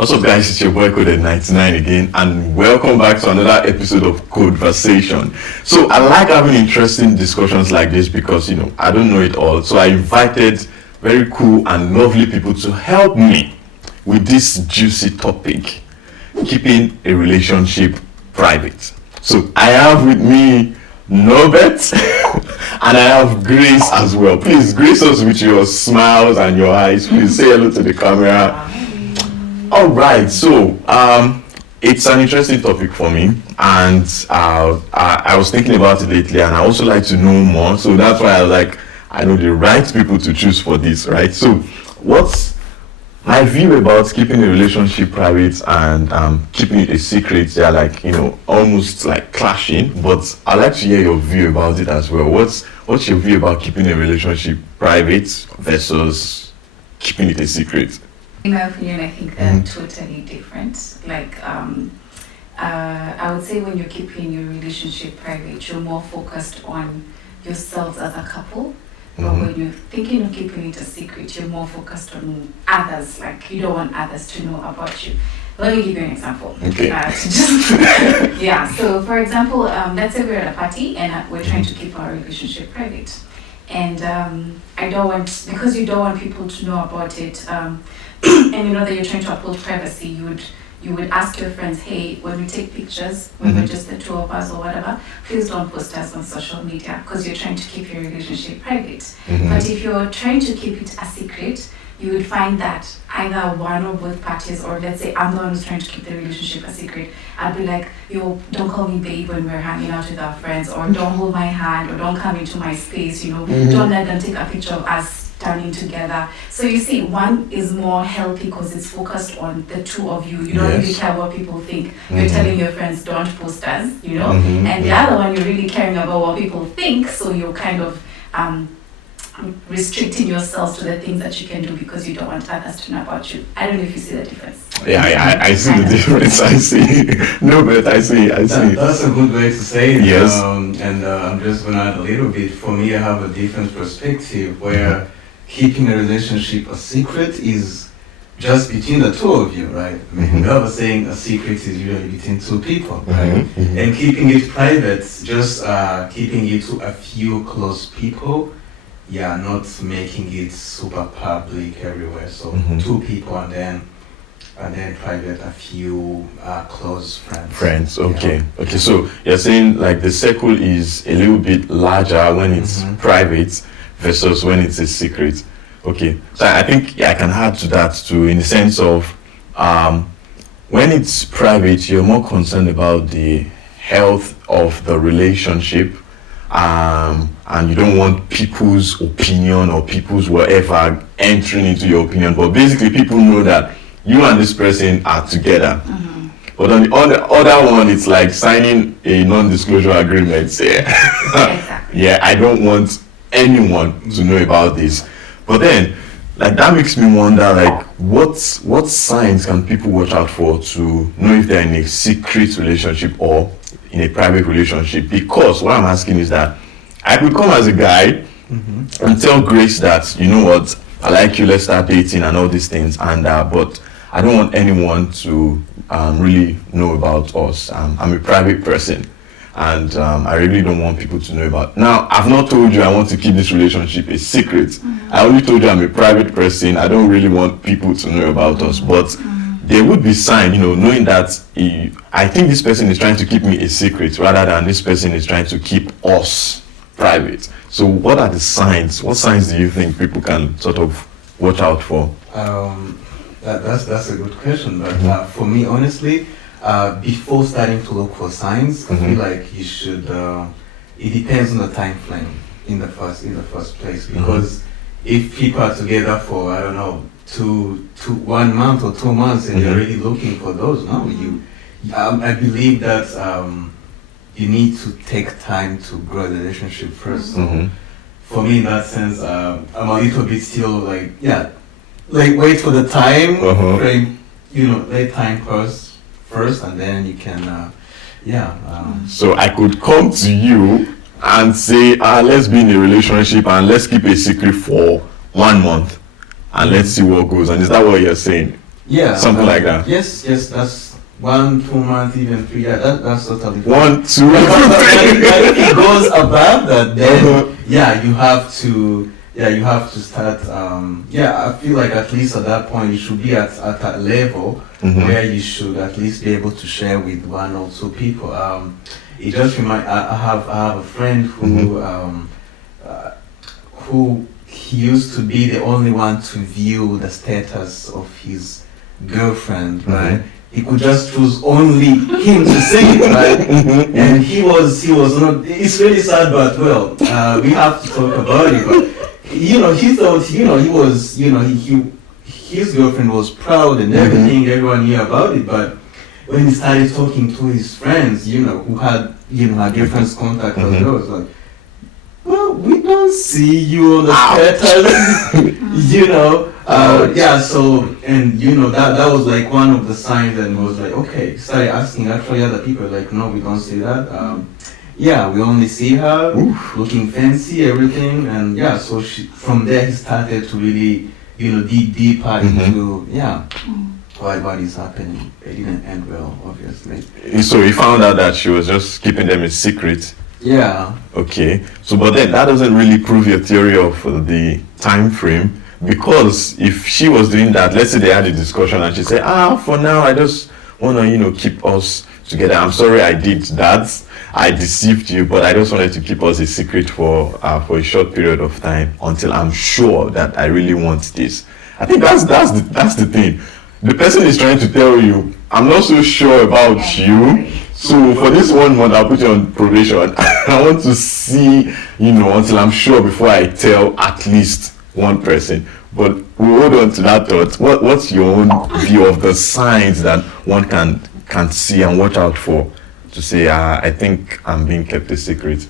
What's up, guys? It's your boy Coded99 again, and welcome back to another episode of CodeVersations. So I like having interesting discussions like this because I don't know it all. So I invited very cool and lovely people to help me with this juicy topic, keeping a relationship private. So I have with me Norbert and I have Grace as well. Please grace us with your smiles and your eyes. Please say hello to the camera. All right, so it's an interesting topic for me, and I was thinking about it lately, and I also like to know more. So that's why I was like, I know the right people to choose for this, right? So what's my view about keeping a relationship private and keeping it a secret? They're like, almost like clashing, but I'd like to hear your view about it as well. What's your view about keeping a relationship private versus keeping it a secret? In my opinion, I think they're totally different. I would say when you're keeping your relationship private, you're more focused on yourselves as a couple. But when you're thinking of keeping it a secret, you're more focused on others. Like, you don't want others to know about you. Let me give you an example. Okay. So for example, let's say we're at a party and we're trying to keep our relationship private. And I don't want, because you don't want people to know about it, and you know that you're trying to uphold privacy, you would ask your friends, hey, when we take pictures, when we're just the two of us or whatever, please don't post us on social media because you're trying to keep your relationship private. But if you're trying to keep it a secret, you would find that either one or both parties, or let's say I'm the one who's trying to keep the relationship a secret, I'd be like, yo, don't call me babe when we're hanging out with our friends, or don't hold my hand, or don't come into my space, don't let them take a picture of us standing together. So you see, one is more healthy because it's focused on the two of you. You don't really care what people think. You're telling your friends, don't post us, and the other one, you're really caring about what people think, so you're kind of restricting yourselves to the things that you can do because you don't want others to know about you. I don't know if you see the difference. Yeah, I see the difference. I see. No, but I see. That's a good way to say it. Yes. I'm just going to add a little bit. For me, I have a different perspective where keeping a relationship a secret is just between the two of you, right? I mean, we have a saying a secret is usually between two people, right? And keeping it private, just keeping it to a few close people. Yeah, not making it super public everywhere. So two people and then private, a few close friends. Friends, okay. Okay, so you're saying like the circle is a little bit larger when it's private versus when it's a secret. Okay, so I think I can add to that too, in the sense of when it's private, you're more concerned about the health of the relationship. And you don't want people's opinion or people's whatever entering into your opinion, but basically people know that you and this person are together. But on the other one, it's like signing a non-disclosure agreement. Yeah, I don't want anyone to know about this. But then, like, that makes me wonder, like, what signs can people watch out for to know if they're in a secret relationship or in a private relationship? Because what I'm asking is that I could come as a guy and tell Grace that, you know what, I like you, let's start dating and all these things, and but I don't want anyone to really know about us. I'm a private person, and I really don't want people to know about. Now, I've not told you I want to keep this relationship a secret. I only told you I'm a private person. I don't really want people to know about us, but there would be sign, knowing that I think this person is trying to keep me a secret rather than this person is trying to keep us private. So what are the signs? What signs do you think people can sort of watch out for? That's a good question. But for me, honestly, before starting to look for signs, I feel like you should. It depends on the time frame in the first place, because if people are together for, I don't know, 1 month or 2 months and you're really looking for those, I believe that you need to take time to grow the relationship first. So for me, in that sense, I'm a little bit still like wait for the time frame, let time pass first, and then you can so I could come to you and say, let's be in a relationship and let's keep a secret for 1 month and let's see what goes. And is that what you're saying? Yeah. Something like that. Yes, that's 1, 2 months, even 3. Yeah, that's totally fine. 1, 2, 3. If it goes above that, then yeah, you have to start. I feel like at least at that point you should be at that level where you should at least be able to share with 1 or 2 people. It just remind. I have a friend who he used to be the only one to view the status of his girlfriend, right? He could just choose only him to see it, right? And he was not. It's really sad, but well, we have to talk about it. But he thought, he was, his girlfriend was proud and everything. Everyone knew about it, but when he started talking to his friends, who had, her girlfriend's contact as well, it was like, well, we don't see you on the status, so, and that was like one of the signs, and was like, okay, started asking actually other people, like, no, we don't see that. We only see her looking fancy, everything, and so from there he started to really, dig deeper into, what is happening. It didn't end well, obviously. So he found out that she was just keeping them a secret. Yeah. Okay. So, but then that doesn't really prove your theory of the time frame, because if she was doing that, let's say they had a discussion and she said, for now I just want to, keep us together. I'm sorry I did that. I deceived you, but I just wanted to keep us a secret for a short period of time until I'm sure that I really want this. I think that's the thing. The person is trying to tell you, I'm not so sure about you. So for this 1 month, I'll put you on probation. I want to see, until I'm sure before I tell at least one person. But we'll hold on to that thought. What's your own view of the signs that one can see and watch out for to say, I think I'm being kept a secret?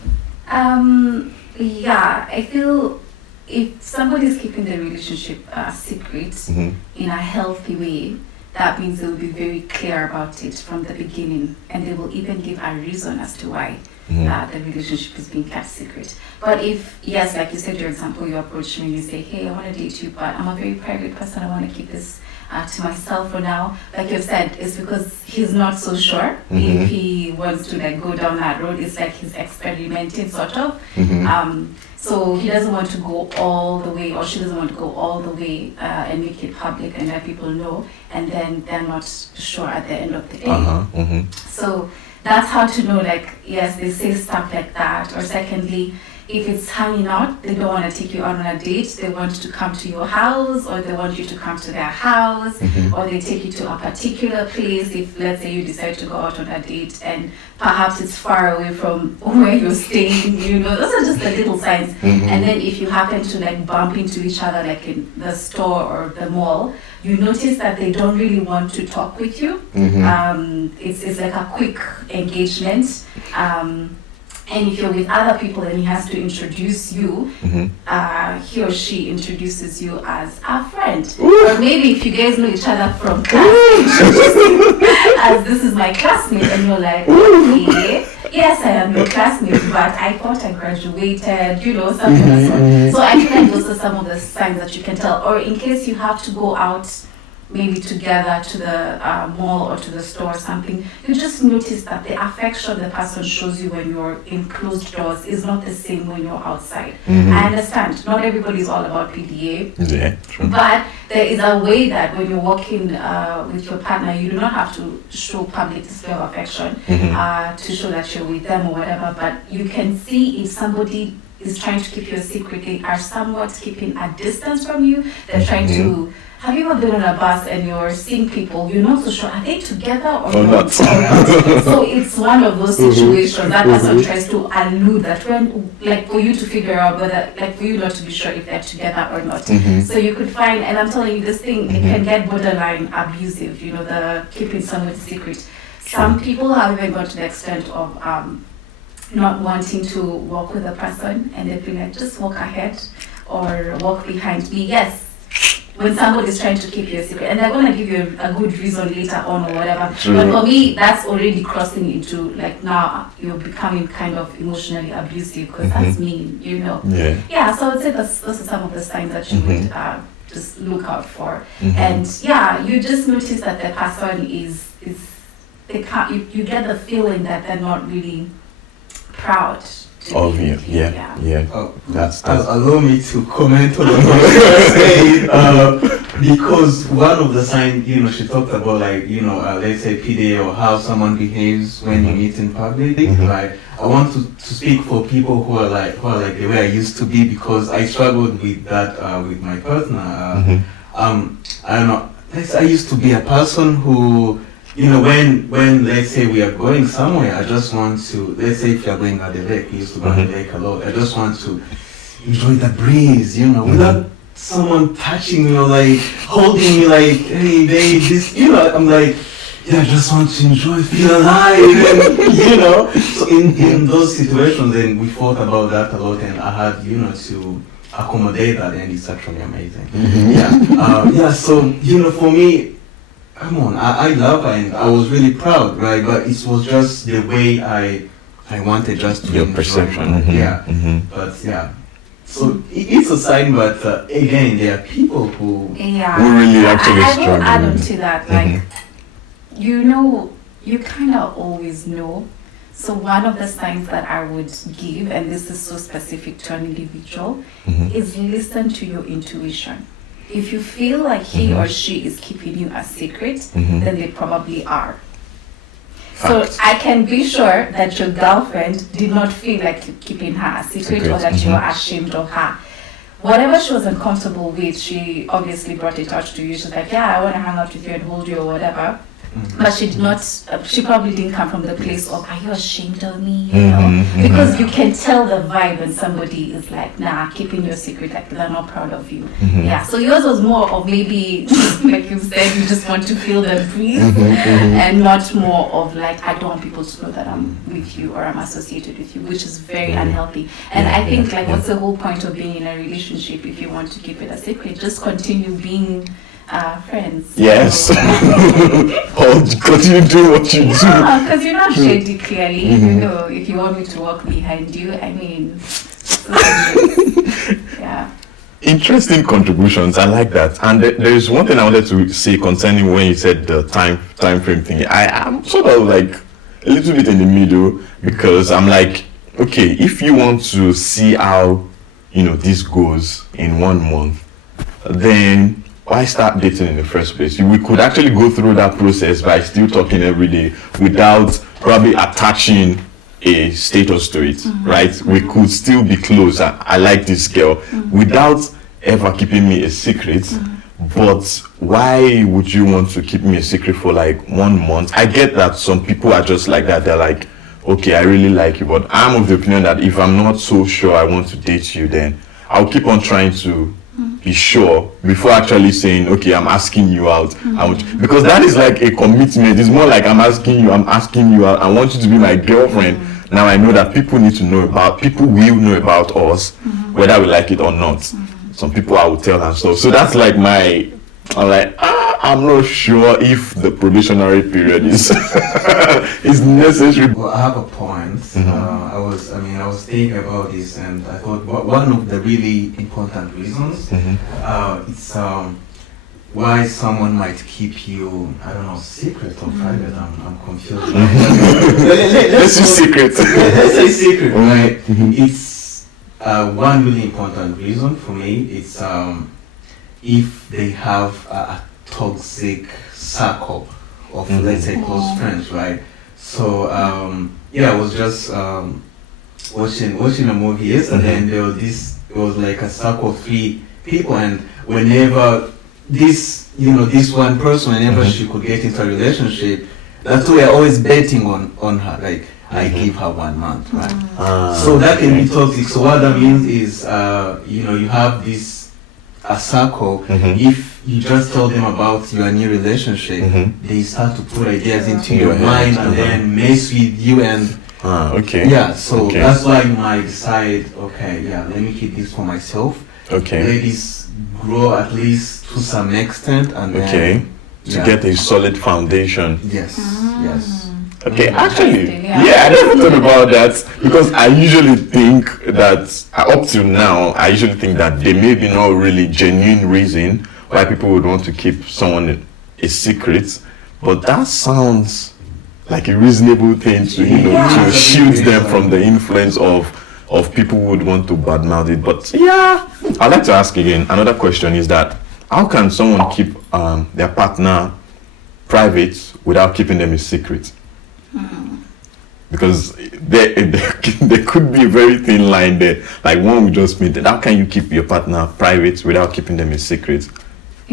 I feel if somebody's keeping the relationship secret in a healthy way, that means they will be very clear about it from the beginning, and they will even give a reason as to why the relationship is being kept secret. But if, yes, like you said, your example, you approach me and you say, hey, I want to date you, but I'm a very private person, I want to keep this to myself for now. Like you've said, it's because he's not so sure if he wants to go down that road. It's like he's experimenting sort of. So he doesn't want to go all the way, or she doesn't want to go all the way and make it public and let people know, and then they're not sure at the end of the day. So that's how to know, yes, they say stuff like that. Or secondly, if it's hanging out, they don't want to take you out on a date. They want to come to your house, or they want you to come to their house, or they take you to a particular place. If, let's say, you decide to go out on a date and perhaps it's far away from where you're staying, those are just the little signs. And then if you happen to bump into each other, in the store or the mall, you notice that they don't really want to talk with you. It's like a quick engagement. And if you're with other people and he has to introduce you, he or she introduces you as a friend. Or maybe if you guys know each other from class, as this is my classmate, and you're like, okay, yes, I am your classmate, but I thought I graduated, something like that. So I feel like those are some of the signs that you can tell. Or in case you have to go out maybe together to the mall or to the store or something, you just notice that the affection the person shows you when you're in closed doors is not the same when you're outside. I understand, not everybody is all about PDA, but there is a way that when you're walking with your partner, you do not have to show public display of affection to show that you're with them or whatever, but you can see if somebody is trying to keep you a secret, they are somewhat keeping a distance from you, they're trying to. Have you ever been on a bus and you're seeing people, you're not so sure, are they together or not? So it's one of those situations that person tries to allude that when, for you to figure out whether, for you not to be sure if they're together or not. So you could find, and I'm telling you, this thing, it can get borderline abusive, the keeping someone's secret. Some people have even got to the extent of not wanting to walk with a person, and they feel like, just walk ahead or walk behind me. Yes. When somebody's trying to keep you a secret, and they're going to give you a good reason later on or whatever. But for me, that's already crossing into now you're becoming kind of emotionally abusive because that's mean, Yeah, so I would say those are some of the signs that you would just look out for. And yeah, you just notice that the person is they can't. You get the feeling that they're not really proud of you. Yeah. Oh, That's allow me to comment on what you say, because one of the signs, she talked about like, let's say PDA or how someone behaves when you meet in public. Like, I want to speak for people who are like the way I used to be, because I struggled with that with my partner. I don't know. I used to be a person who, when let's say we are going somewhere, I just want to, let's say if you're going at the lake, we used to go at the lake a lot, I just want to enjoy the breeze, without someone touching me or like holding me like, hey babe, this, I'm like, yeah, I just want to enjoy, feel alive, and, So in those situations, then we thought about that a lot, and I had, to accommodate that, and it's actually amazing. So, for me, come on, I love her and I was really proud, right? But it was just the way I wanted just to your enjoy perception. my, But yeah, so it's a sign, but again, there are people who really actually I struggle. will add on to that, like, you kind of always know. So one of the signs that I would give, and this is so specific to an individual, is listen to your intuition. If you feel like he or she is keeping you a secret, then they probably are. So I can be sure that your girlfriend did not feel like you're keeping her a secret or that you're ashamed of her. Whatever she was uncomfortable with, she obviously brought it out to you. She's like, yeah, I want to hang out with you and hold you or whatever. But she did not, she probably didn't come from the place of, are you ashamed of me? Because you can tell the vibe when somebody is like, nah, keeping your secret, like they're not proud of you. Yeah, so yours was more of maybe, like you said, you just want to feel the breeze, and not more of like, I don't want people to know that I'm with you or I'm associated with you, which is very unhealthy. And I think like, what's the whole point of being in a relationship if you want to keep it a secret? Just continue being friends. Yes. Or continue doing what you do. Yeah, because you're not shady, clearly. If you want me to walk behind you, I mean, yeah. Interesting contributions. I like that. And there is one thing I wanted to say concerning when you said the time frame thing. I am sort of like a little bit in the middle, because I'm like, okay, if you want to see how this goes in 1 month, then why start dating in the first place? We could actually go through that process by still talking every day without probably attaching a status to it, right? We could still be close. I like this girl without ever keeping me a secret. But why would you want to keep me a secret for like 1 month? I get that some people are just like that. They're like, okay, I really like you, but I'm of the opinion that if I'm not so sure I want to date you, then I'll keep on trying to be sure before actually saying, okay, I'm asking you out. Because that is like a commitment. It's more like I'm asking you out. I want you to be my girlfriend. Now I know that people will know about us, whether we like it or not. Some people I will tell and stuff. So that's like I'm not sure if the probationary period is is necessary. Well, I have a point. I was thinking about this, and I thought one of the really important reasons it's why someone might keep you, I don't know, secret or private. I'm confused. Let's say secret. Let's say secret, right? It's one really important reason for me. It's if they have a toxic circle of, let's say, close friends, right? So I was just watching a movie yesterday, and there was it was like a circle of 3 people, and whenever this one person, whenever she could get into a relationship, that's why we're always betting on her, like, I give her 1 month, right? So that can be toxic. So what that means is, you have this a circle. If you just tell them about your new relationship, they start to put ideas into your mind and then mess with you, and that's why you might decide, let me keep this for myself. Let this grow at least to some extent, and then to get a solid foundation. Yes. Okay, actually, Interesting, yeah. yeah, I never thought about that because I usually think that up till now, I usually think that there may be no really genuine reason why people would want to keep someone a secret, but that sounds like a reasonable thing to to shield them from the influence of people who would want to badmouth it. But yeah, I'd like to ask again. Another question is that how can someone keep their partner private without keeping them a secret? Because there could be a very thin line there, like one we just made. How can you keep your partner private without keeping them a secret?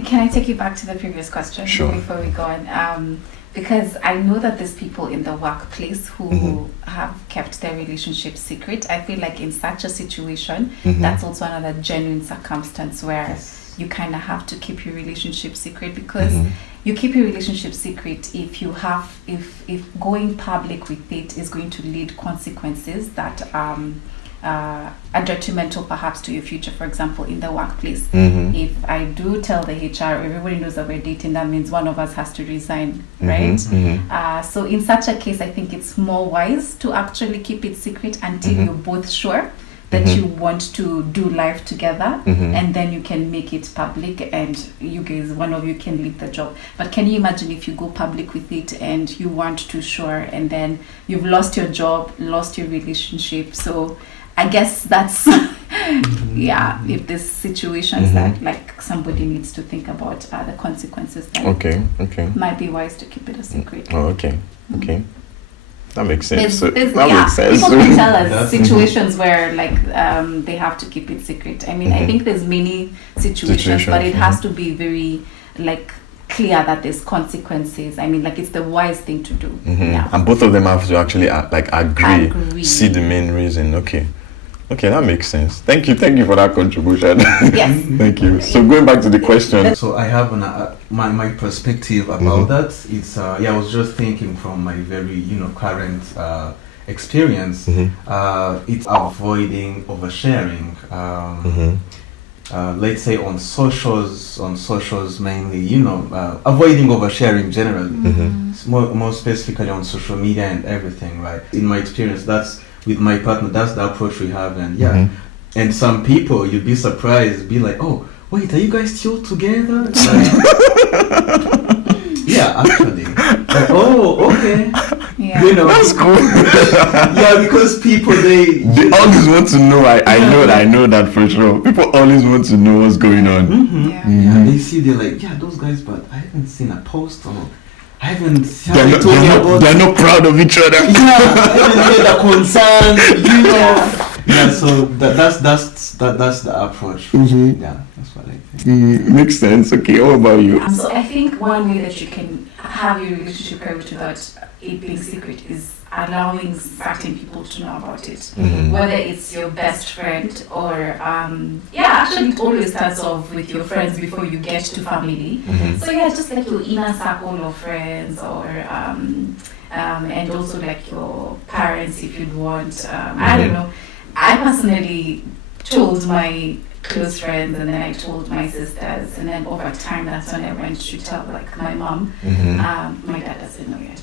Can I take you back to the previous question Sure. before we go on? Because I know that there's people in the workplace who have kept their relationship secret. I feel like in such a situation, that's also another genuine circumstance where you kind of have to keep your relationship secret, because you keep your relationship secret if going public with it is going to lead consequences that are detrimental perhaps to your future. For example, in the workplace, if I do tell the HR, everybody knows that we're dating, that means one of us has to resign, right? So in such a case, I think it's more wise to actually keep it secret until you're both sure that you want to do life together, and then you can make it public and you guys, one of you can leave the job. But can you imagine if you go public with it and you weren't too sure, and then you've lost your job, lost your relationship? So I guess that's if there's situations that like somebody needs to think about the consequences, that might be wise to keep it a secret. Oh, okay. That makes sense. There's, That makes sense. People can tell us situations where like they have to keep it secret. I mean, I think there's many situations, but it has to be very like clear that there's consequences. I mean, like it's the wise thing to do. And both of them have to actually agree, see the main reason. Okay, that makes sense. Thank you for that contribution. Yes. Thank you. So going back to the question. So I have my perspective about that. It's I was just thinking from my very current experience. It's avoiding oversharing. Let's say on socials mainly. Avoiding oversharing generally. More specifically on social media and everything. Right. In my experience, that's. With my partner, that's the approach we have, and and some people, you'd be surprised, be like, oh, wait, are you guys still together? Like, yeah, actually. Like, oh, okay. Yeah. That's cool. Yeah, because people, they always want to know. I know that for sure. People always want to know what's going on. Yeah, they see, they're like, yeah, those guys, but I haven't seen a post or I haven't told me about. They're not proud of each other. Yeah, I haven't made a concern. Yeah, so that's the approach. Yeah, that's what I think. Makes sense. Okay, what about you? So I think one way that you can have your relationship private without it being secret is allowing certain people to know about it. Whether it's your best friend or actually it always starts off with your friends before you get to family. So just like your inner circle of friends, or and also like your parents if you'd want. I don't know. I personally told my close friends, and then I told my sisters, and then over time that's when I went to tell like my mom. My dad doesn't know yet.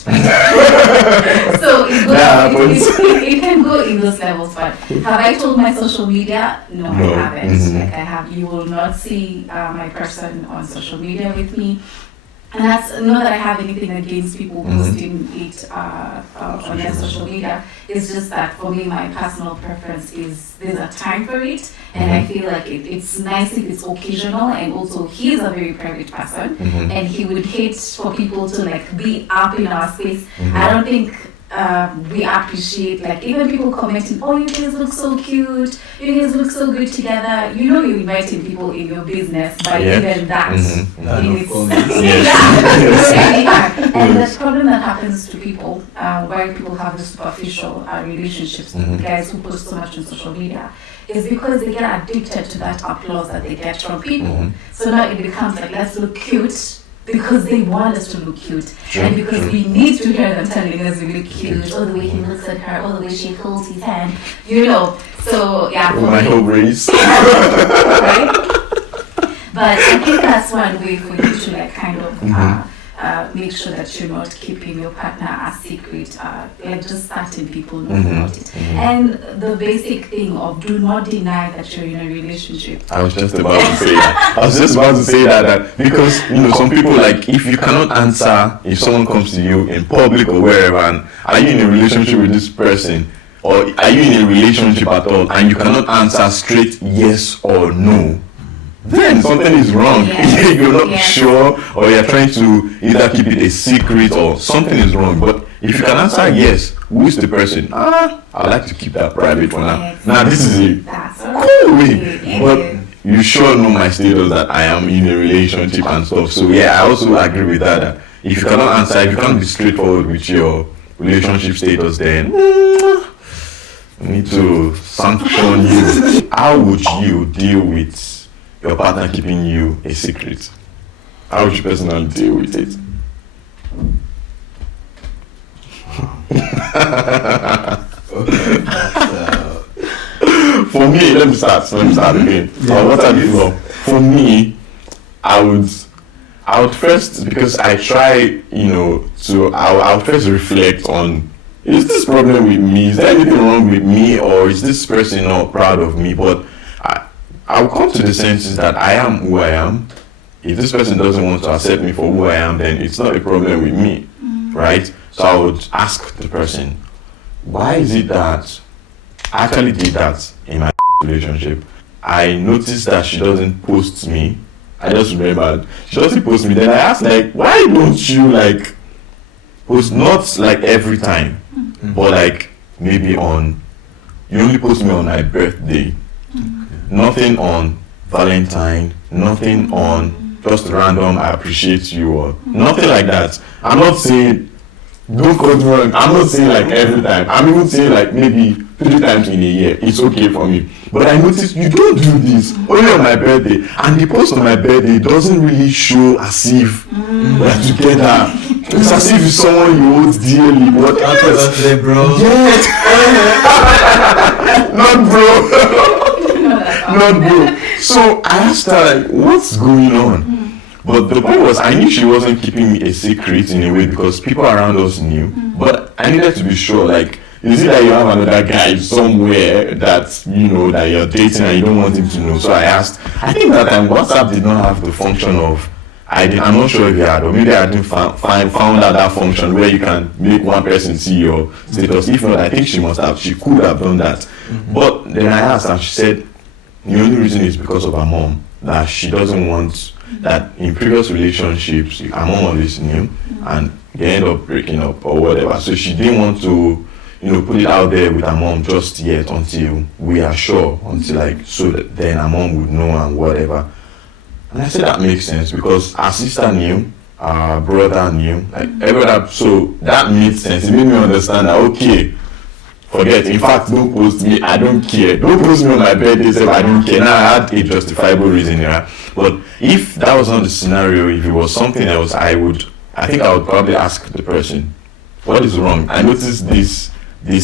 So it can go in those levels. But have I told my social media? No, I haven't. You will not see my person on social media with me. And that's not that I have anything against people posting it on their social media. It's just that for me, my personal preference is there's a time for it, and I feel like it's nice if it's occasional. And also, he's a very private person, and he would hate for people to like be up in our space. I don't think we appreciate, like, even people commenting, oh, you guys look so cute, you guys look so good together. You're inviting people in your business by even that. And the problem that happens to people, why people have the superficial relationships with guys who post so much on social media, is because they get addicted to that applause that they get from people. So now it becomes like, let's look cute, because they want us to look cute, and because we need to hear them telling us we look cute, or the way he looks at her, or the way she holds his hand, So my whole race. Right? But I think that's one way for you to like kind of make sure that you're not keeping your partner a secret. Like just certain people know about it. And the basic thing of do not deny that you're in a relationship. I was just about to say that. Because some people, like, if you cannot answer if someone comes to you in public or wherever, and are you in a relationship with this person, or are you in a relationship at all, and you cannot answer straight yes or no, then something is wrong. Yes. You're not sure, or you're trying to either keep it a secret, or something is wrong. But if you can answer yes, who is the person? I'd like to keep that private for now. Yes. Now this is it. That's Cool way. okay. But you sure know my status that I am in a relationship and stuff. So yeah, I also agree with that. If you cannot answer, if you can't be straightforward with your relationship status, then we need to sanction you. How would you deal with your partner keeping you a secret? How would you personally deal with it? For me, let me start again. What are you for? For me, I would first, because I try, I would first reflect on, is this problem with me? Is there anything wrong with me? Or is this person not proud of me? But I'll come to the senses that I am who I am. If this person doesn't want to accept me for who I am, then it's not a problem with me, right? So I would ask the person, why is it that I actually did that in my relationship? I noticed that she doesn't post me. I just remembered she doesn't post me. Then I asked, like, why don't you like post, not like every time, but like maybe you only post me on my birthday. Nothing on Valentine, nothing on just random I appreciate you, or nothing like that. I'm not saying, don't quote me wrong, I'm not saying like every time. I'm even saying like maybe 3 times in a year. It's okay for me. But I noticed you don't do this only on my birthday, and the post on my birthday doesn't really show as if we're together. It's as if it's someone you hold dearly. But Happy birthday, bro. yes. Not bro. Not bro. So I asked her, like, what's going on? But the point was, I knew she wasn't keeping me a secret in a way, because people around us knew. But I needed to be sure, like, is it that you have another guy somewhere that that you're dating and you don't want him to know? So I asked. I think that time WhatsApp did not have the function of, I'm not sure if you had, or maybe I didn't found out that function where you can make one person see your status. If not, I think she could have done that. But then I asked, and she said the only reason is because of her mom, that she doesn't want that in previous relationships her mom always knew and they end up breaking up or whatever. So she didn't want to put it out there with her mom just yet, until we are sure, until so that then her mom would know and whatever. And I said that makes sense, because our sister knew, our brother knew, like everyone. So that made sense. It made me understand that, okay, forget. In fact, don't post me. I don't care. Don't post me on my birthday. So I don't care. Now I had a justifiable reason, yeah. But if that was not the scenario, if it was something else, I think I would probably ask the person, what is wrong? I noticed this,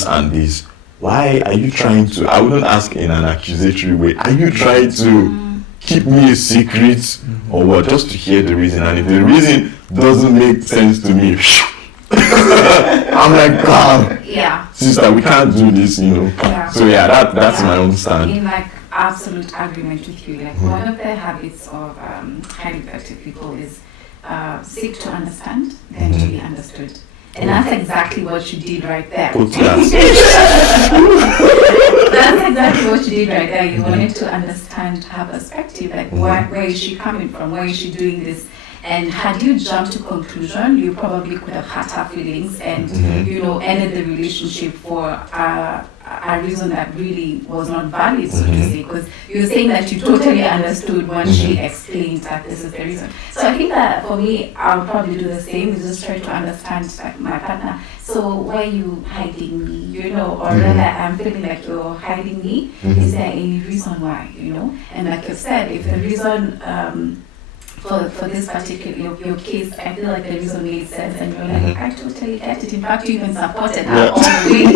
and this. Why are you trying to? I wouldn't ask in an accusatory way. Are you trying to keep me a secret, or what? Just to hear the reason. And if the reason doesn't make sense to me, I'm like, calm. Yeah. Sister, we can't do this, Yeah. So yeah, that's my own stand. In like absolute agreement with you. Like one of the habits of highly effective people is seek to understand, then to be understood. And that's exactly what you did right there. Put that. That's exactly what you did right there. You wanted to understand her perspective, like where is she coming from, why is she doing this? And had you jumped to conclusion, you probably could have hurt her feelings and ended the relationship for a reason that really was not valid, so to say, because you're saying that you totally understood when she explained that this is the reason. So I think that for me, I'll probably do the same, is just try to understand like my partner. So why are you hiding me, or rather I'm feeling like you're hiding me. Is there any reason why, And like you said, if the reason for this particular your case, I feel like the reason made sense, and you're like, I totally get it. In fact, you even supported her all the way.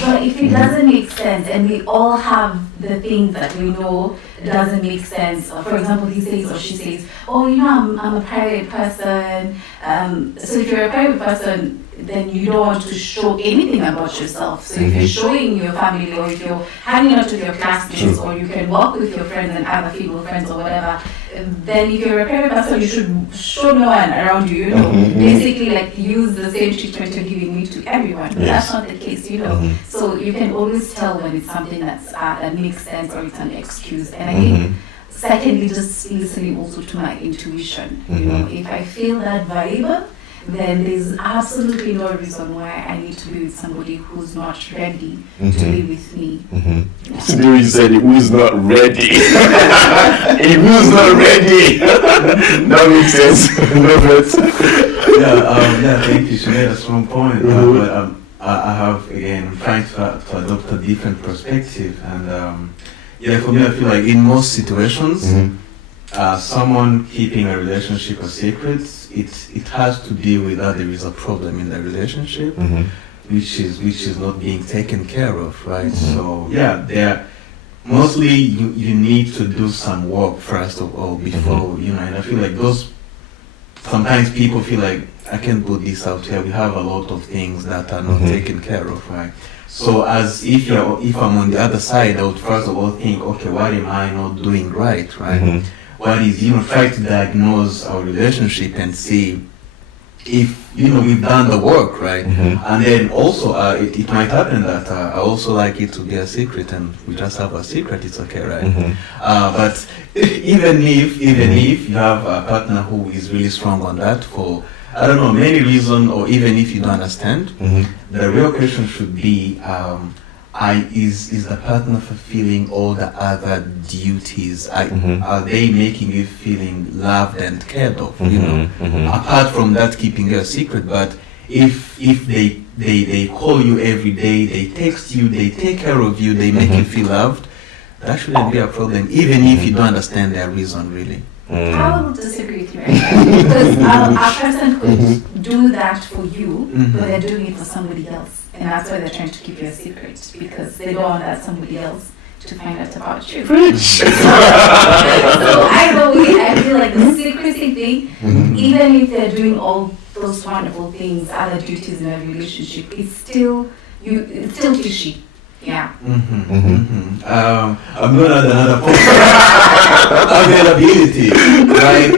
But if it doesn't make sense, and we all have the things that we know doesn't make sense. For example, he says or she says, "Oh, I'm a private person." So if you're a private person, then you don't want to show anything about yourself. So if you're showing your family, or if you're hanging out with your classmates, or you can walk with your friends and other female friends or whatever, then if you're a private person, you should show no one around you, basically like use the same treatment you're giving me to everyone. But that's not the case, So you can always tell when it's something that makes sense or it's an excuse. And I think secondly, just listening also to my intuition. If I feel that vibe, then there's absolutely no reason why I need to be with somebody who's not ready to be with me. Today you said who's not ready. Who's not ready. That makes sense. Thank you. She made a strong point. But I have, again, I'm trying to adopt a different perspective. And for me, I feel like in most situations, someone keeping a relationship a secret, it has to deal with that there is a problem in the relationship, which is not being taken care of, right? So there mostly you need to do some work first of all before and I feel like sometimes people feel like I can put this out here. We have a lot of things that are not taken care of, right? So as if I'm on the other side, I would first of all think, okay, what am I not doing right? What is, try to diagnose our relationship and see if, we've done the work, right? And then also, it might happen that I also like it to be a secret, and we just have a secret, it's okay, right? But even if you have a partner who is really strong on that for, I don't know, many reasons, or even if you don't understand, the real question should be, is the partner fulfilling all the other duties? Are they making you feeling loved and cared of? Apart from that, keeping your secret. But if they call you every day, they text you, they take care of you, they make you feel loved, that shouldn't be a problem, even if you don't understand their reason, really. I will disagree with you, right? Because a person could do that for you, but they're doing it for somebody else. And that's why they're trying to keep you a secret, because they don't want that somebody else to find out about you. So either way, I feel like the secrecy thing, even if they're doing all those wonderful things, other duties in a relationship, it's still fishy. Yeah. I'm going to add another point. Availability, right?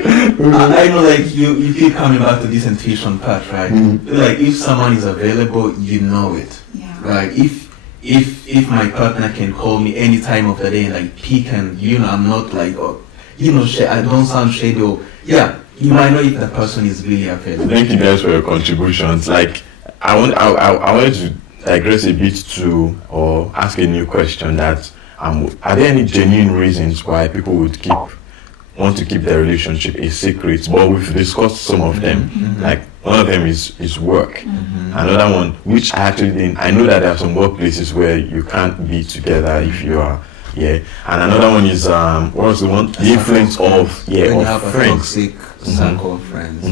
I know, like, you keep coming back to this intuition part, right? Like, if someone is available, you know it, right? If my partner can call me any time of the day, like, peak, and, I'm not like, I don't sound shady, or, you might know if the person is really available. Thank you guys for your contributions. Like, I wanted to digress a bit to, or ask a new question, that are there any genuine reasons why people would want to keep their relationship a secret? But we've discussed some of them. Like, one of them is work. Another one, which I actually didn't, I know that there are some workplaces where you can't be together if you are, and another one is what was the one? The influence of friends. A toxic circle of friends.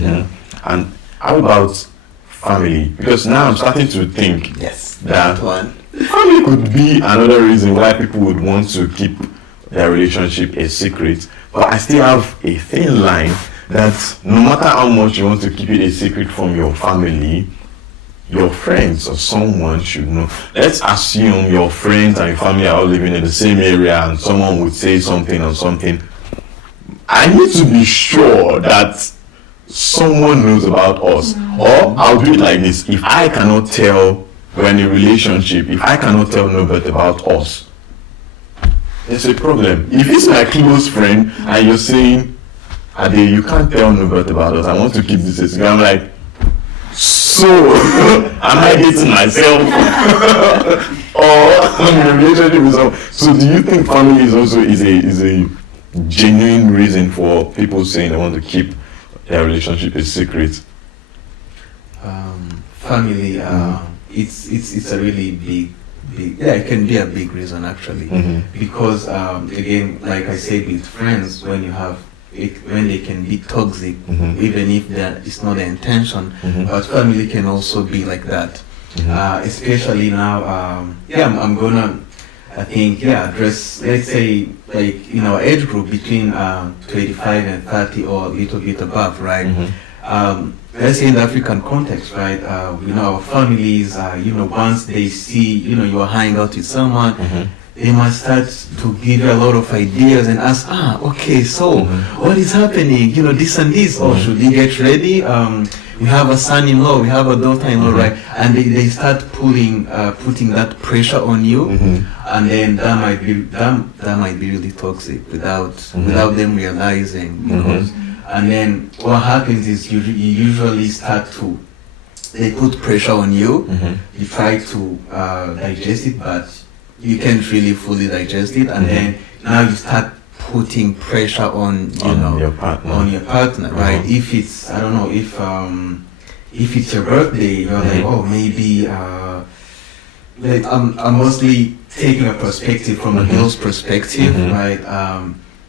And how about family? Because now I'm starting to think that one family could be another reason why people would want to keep their relationship a secret. But I still have a thin line that no matter how much you want to keep it a secret from your family, your friends or someone should know. Let's assume your friends and your family are all living in the same area, and someone would say something or something. I need to be sure that someone knows about us. Or I'll do it like this: if I cannot tell, we're in a relationship, if I cannot tell nobody about us, there's a problem. If it's my close friend and you're saying, Ade, you can't tell nobody about us, I want to keep this a secret, I'm like, so am I dating myself? Or I'm in a relationship with someone? So do you think family is also is a genuine reason for people saying they want to keep their relationship a secret? Family, it's a really big, it can be a big reason actually, because again, like I said, with friends, when you have when they can be toxic, Mhm. even if it's not the intention. Mhm. But family can also be like that. Especially now, I'm gonna, I think, address, let's say, like in our age group between 25 and 30 or a little bit above, right? Let's say in the African context, right? Our families, once they see, you are hanging out with someone, they must start to give you a lot of ideas and ask, okay, so what is happening? This and this. Or should we get ready? We have a son-in-law, we have a daughter-in-law, right? And they start putting that pressure on you, and then that might be really toxic without them realizing. Because and then what happens is you usually they put pressure on you. You try to digest it, but you can't really fully digest it, and then now you start putting pressure on your partner, right? If it's, I don't know, if it's your birthday, you're like, oh, maybe like I'm mostly taking a perspective from a girl's perspective, right?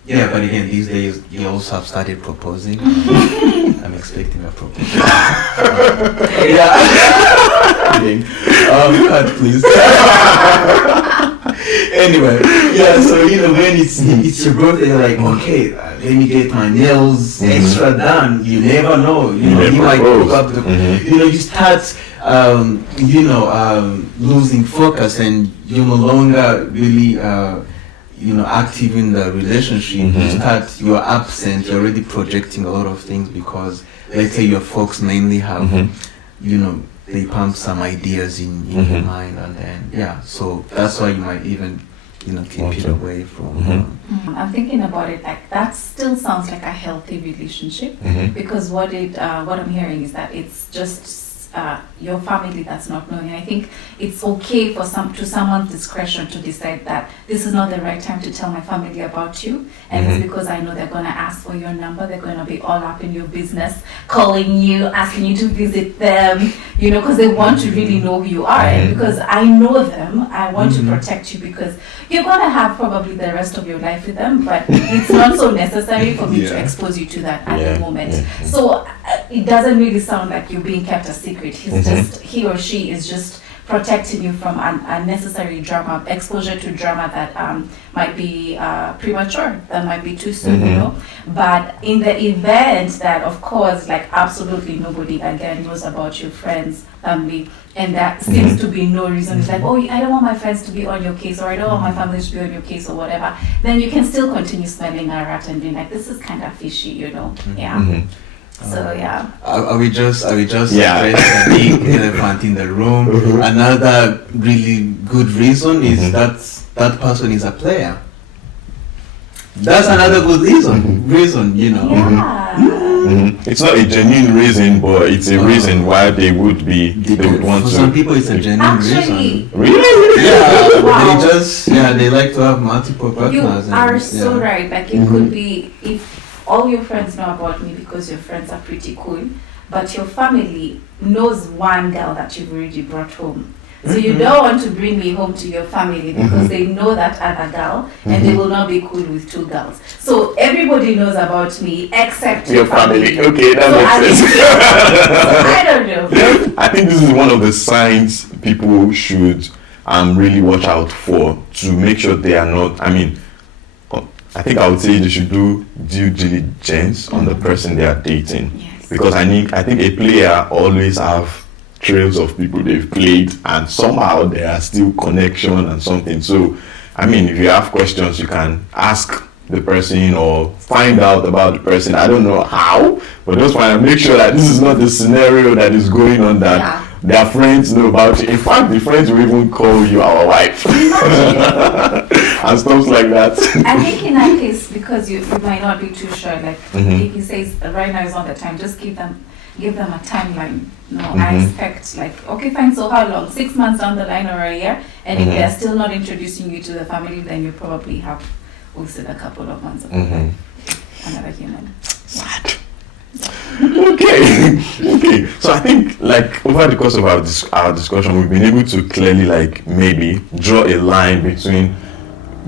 But again, these days girls have started proposing. I'm expecting a proposal. Cut, please. Anyway, so when it's your birthday, you're like, okay, let me get my nails extra done. You never know, you might pick up the, you start, losing focus, and you're no longer really, active in the relationship. You're absent. You're already projecting a lot of things because, let's say, your folks mainly have, they pump some ideas in your mind, and then so that's why you might even keep it away from. I'm thinking about it like that still sounds like a healthy relationship, because what I'm hearing is that it's just your family that's not knowing. I think it's okay for someone's discretion to decide that this is not the right time to tell my family about you, and it's because I know they're gonna ask for your number, they're gonna be all up in your business, calling you, asking you to visit them, because they want to really know who you are, and because I know them, I want to protect you, because you're gonna have probably the rest of your life with them, but it's not so necessary for me to expose you to that at the moment. So it doesn't really sound like you're being kept a secret. He or she is just protecting you from unnecessary drama, exposure to drama that might be premature, that might be too soon, But in the event that, of course, like absolutely nobody again knows about your friends, family, and that seems to be no reason, it's like, oh, I don't want my friends to be on your case, or I don't want my family to be on your case, or whatever, then you can still continue smelling a rat and being like, this is kind of fishy, So Are we just addressing the big elephant in the room? Another really good reason is that person is a player. That's another good reason, It's not a genuine reason, but it's a reason why they would want to. For some people, it's a genuine reason. Really? Yeah, they like to have multiple partners. You are so right. Like it could be if all your friends know about me because your friends are pretty cool, but your family knows one girl that you've already brought home. So you don't want to bring me home to your family because they know that other girl, and they will not be cool with two girls. So everybody knows about me except your family. Okay, that makes sense. I don't know. I think this is one of the signs people should really watch out for to make sure they are not. I think I would say they should do due diligence on the person they are dating. Yes. Because I think a player always have trails of people they've played, and somehow there are still connection and something. So, if you have questions, you can ask the person or find out about the person. I don't know how, but just want to make sure that this is not the scenario that is going on that their friends know about you. In fact, the friends will even call you our wife and stuff like that. I think in that case, because you might not be too sure, like if he says right now is not the time, just give them a timeline. I expect okay, fine, so how long? 6 months down the line or a year? And if they're still not introducing you to the family, then you probably have wasted a couple of months of another human. Sad. Okay. So I think over the course of our discussion, we've been able to clearly maybe draw a line between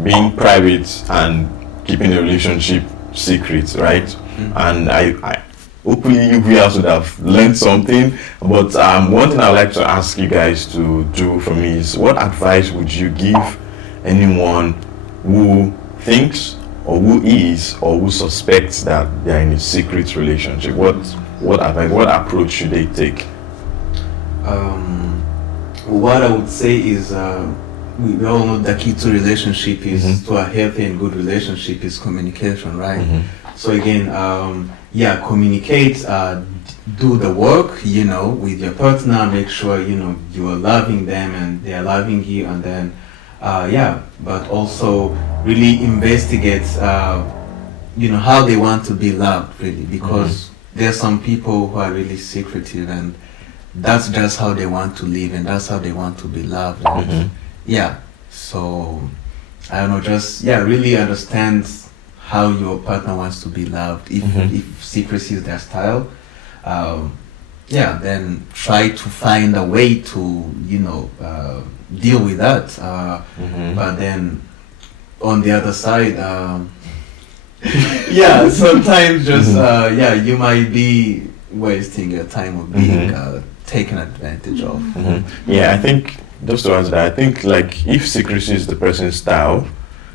being private and keeping a relationship secret, right? And I hopefully you guys would have learned something. But one thing I'd like to ask you guys to do for me is, what advice would you give anyone who thinks or who is or who suspects that they're in a secret relationship? What advice, what approach should they take? What I would say is, we all know the key to relationship is to a healthy and good relationship is communication, right? So again, communicate, do the work, with your partner, make sure, you are loving them and they are loving you, and then, but also really investigate, how they want to be loved, really, because there are some people who are really secretive, and that's just how they want to live, and that's how they want to be loved. And so I don't know, just really understand how your partner wants to be loved. If secrecy is their style, then try to find a way to deal with that. But then on the other side, sometimes just you might be wasting your time of being taken advantage of. I think, just to answer that, I think like if secrecy is the person's style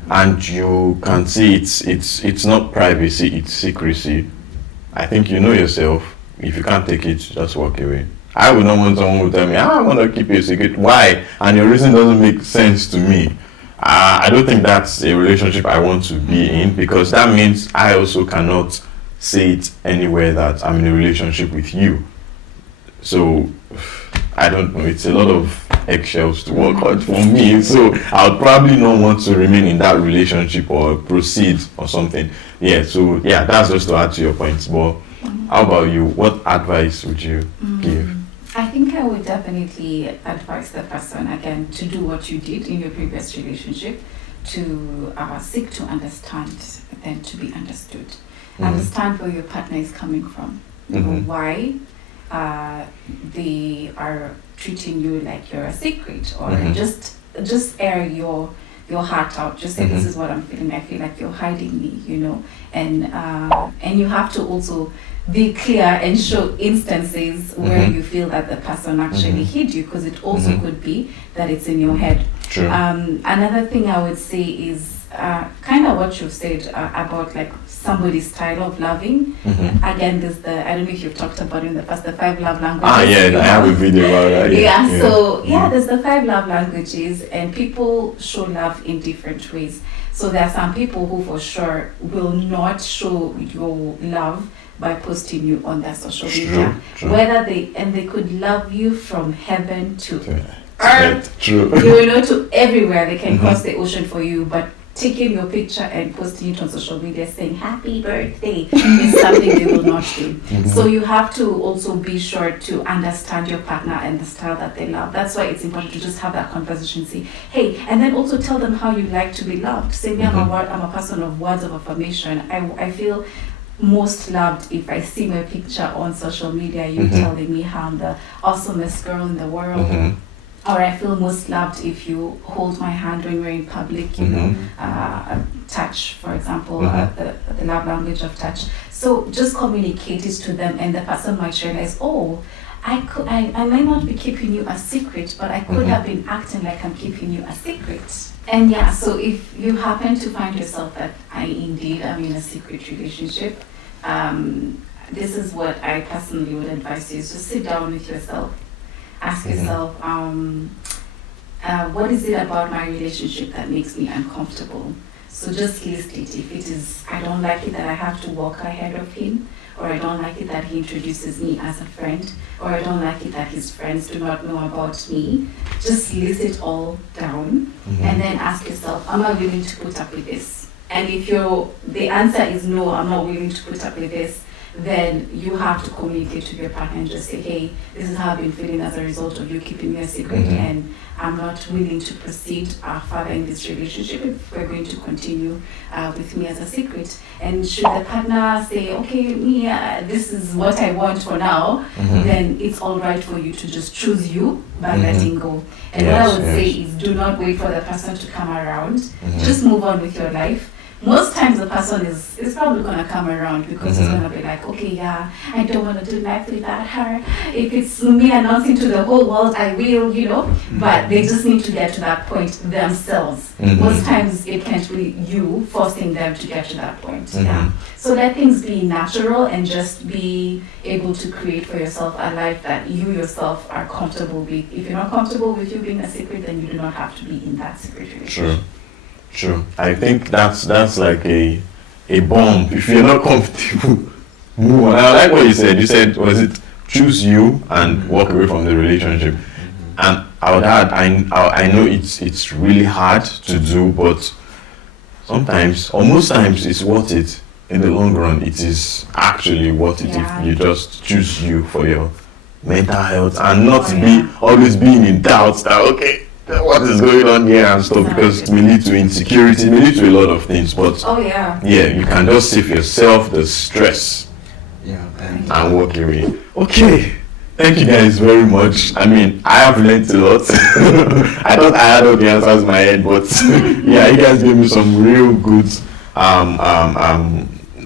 and you can see it's not privacy, it's secrecy, I think you know yourself. If you can't take it, just walk away. I would not want someone who tell me, I want to keep you a secret. Why? And your reason doesn't make sense to me. I don't think that's a relationship I want to be in, because that means I also cannot say it anywhere that I'm in a relationship with you. So I don't know, it's a lot of eggshells to work out for me. So I would probably not want to remain in that relationship or proceed or something. That's just to add to your points. But how about you? What advice would you give? I think I would definitely advise the person, again, to do what you did in your previous relationship, to seek to understand than to be understood. Understand where your partner is coming from, why they are treating you like you're a secret, or just air your heart out. Just say, this is what I'm feeling. I feel like you're hiding me, and you have to also be clear and show instances where you feel that the person actually hid you, because it also could be that it's in your head. True. Another thing I would say is kind of what you've said about like somebody's style of loving. Again, there's I don't know if you've talked about it in the past, the 5 love languages. I have a video about that. So there's the 5 love languages, and people show love in different ways. So there are some people who for sure will not show your love by posting you on their social media. True. Whether they could love you from heaven to earth, True. to everywhere. They can cross the ocean for you, but taking your picture and posting it on social media saying happy birthday is something they will not do. So you have to also be sure to understand your partner and the style that they love. That's why it's important to just have that conversation, say, hey, and then also tell them how you like to be loved. Say, me, I'm a person of words of affirmation. I feel most loved if I see my picture on social media, you telling me how I'm the awesomest girl in the world. Or I feel most loved if you hold my hand when we're in public, touch, for example, the love language of touch. So just communicate it to them, and the person might realize, I might not be keeping you a secret, but I could have been acting like I'm keeping you a secret. And so if you happen to find yourself that I indeed am in a secret relationship, this is what I personally would advise you, is to sit down with yourself. Ask yourself, what is it about my relationship that makes me uncomfortable? So just list it. If it is, I don't like it that I have to walk ahead of him, or I don't like it that he introduces me as a friend, or I don't like it that his friends do not know about me, just list it all down and then ask yourself, am I willing to put up with this? And if the answer is no, I'm not willing to put up with this, then you have to communicate to your partner and just say, hey, this is how I've been feeling as a result of you keeping me a secret, and I'm not willing to proceed further in this relationship if we're going to continue with me as a secret. And should the partner say, okay, this is what I want for now, then it's all right for you to just choose you by letting go. And what I would say is, do not wait for the person to come around. Just move on with your life. most times the person is probably gonna come around because it's gonna be like, okay, yeah, I don't want to do life without her. If it's me announcing to the whole world, I will, you know. But they just need to get to that point themselves. Most times it can't be you forcing them to get to that point. Yeah. So let things be natural and just be able to create for yourself a life that you yourself are comfortable with. If you're not comfortable with you being a secret, then you do not have to be in that secret relationship. True. I think that's like a bomb. If you're not comfortable, move on. I like what you said. You said, was it choose you and walk away from the relationship? And I would add, I know it's really hard to do, but sometimes, or most times, it's worth it. In the long run, it is actually worth it if you just choose you for your mental health and not always being in doubt that, okay, what is going on here and stuff, because it may lead to insecurity, it may lead to a lot of things, but you can just save yourself the stress and walk away. Okay, thank you guys very much. I mean, I have learned a lot. I thought I had all the answers in my head, but yeah, you guys gave me some real good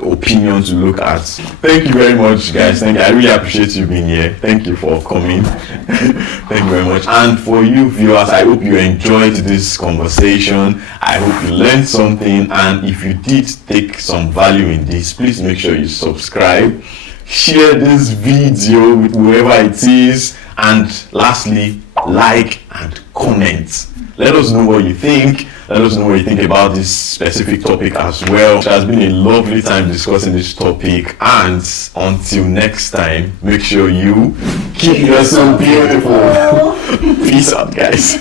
opinion to look at. Thank you very much, guys. Thank you. I really appreciate you being here. Thank you for coming. Thank you very much. And for you viewers, I hope you enjoyed this conversation. I hope you learned something, and if you did take some value in this, please make sure you subscribe, share this video with whoever it is, and lastly, like and comment. Let us know what you think. Let us know what you think about this specific topic as well. It has been a lovely time discussing this topic, and until next time, make sure you keep yourself beautiful. Peace out, guys.